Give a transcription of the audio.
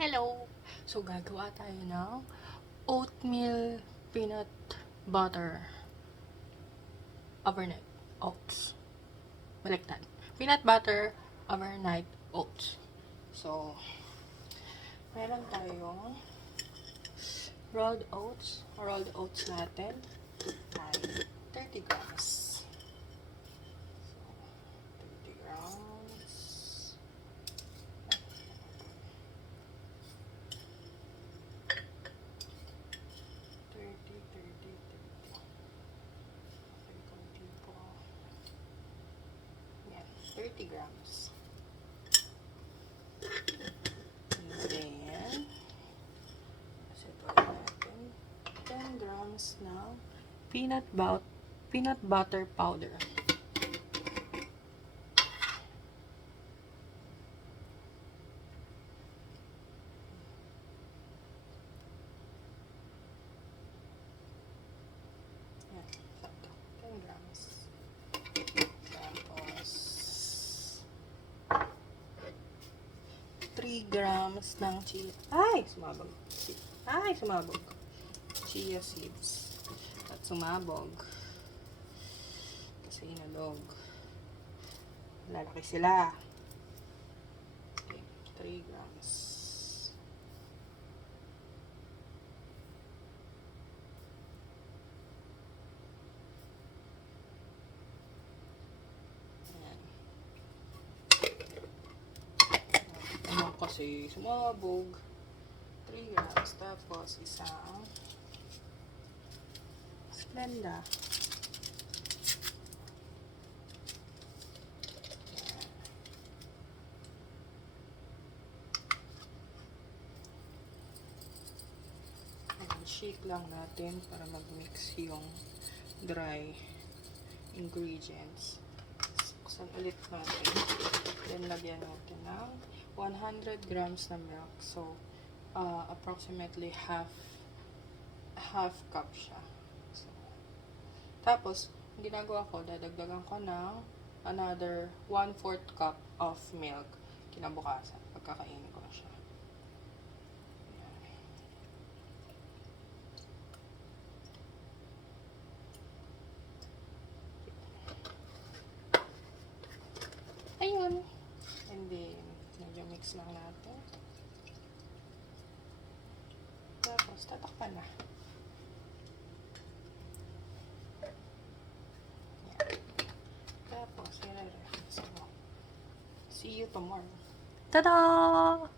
Hello! So, gagawa tayo ng oatmeal peanut butter overnight oats. Baliktad. Peanut butter overnight oats. So, meron tayong rolled oats. Rolled oats natin ay 30 grams. So, 30 grams. 30 grams. And then, separate natin 10 grams ng peanut butter powder. Yan, 10 grams. Tapos, 3 grams ng chia. Sumabog. Chia seeds. At sumabog. Kasi inalog. Lalaki sila. Okay, 3 grams. Kasi sumabog 3 grams, tapos isang Splenda. Shake lang natin para mag-mix yung dry ingredients. Buksan ulit natin. Then lagyan natin ng 100 grams na milk. So, approximately half cup siya. So, tapos, ang ginagawa ko, dadagdagan ko ng another 1/4 cup of milk kinabukasan. Pagkakainin ko na siya. Ayun. And then, medyo mix lang natin. Tapos, tatakpan na. Yan. Tapos, i-rest mo. See you tomorrow. Ta-da!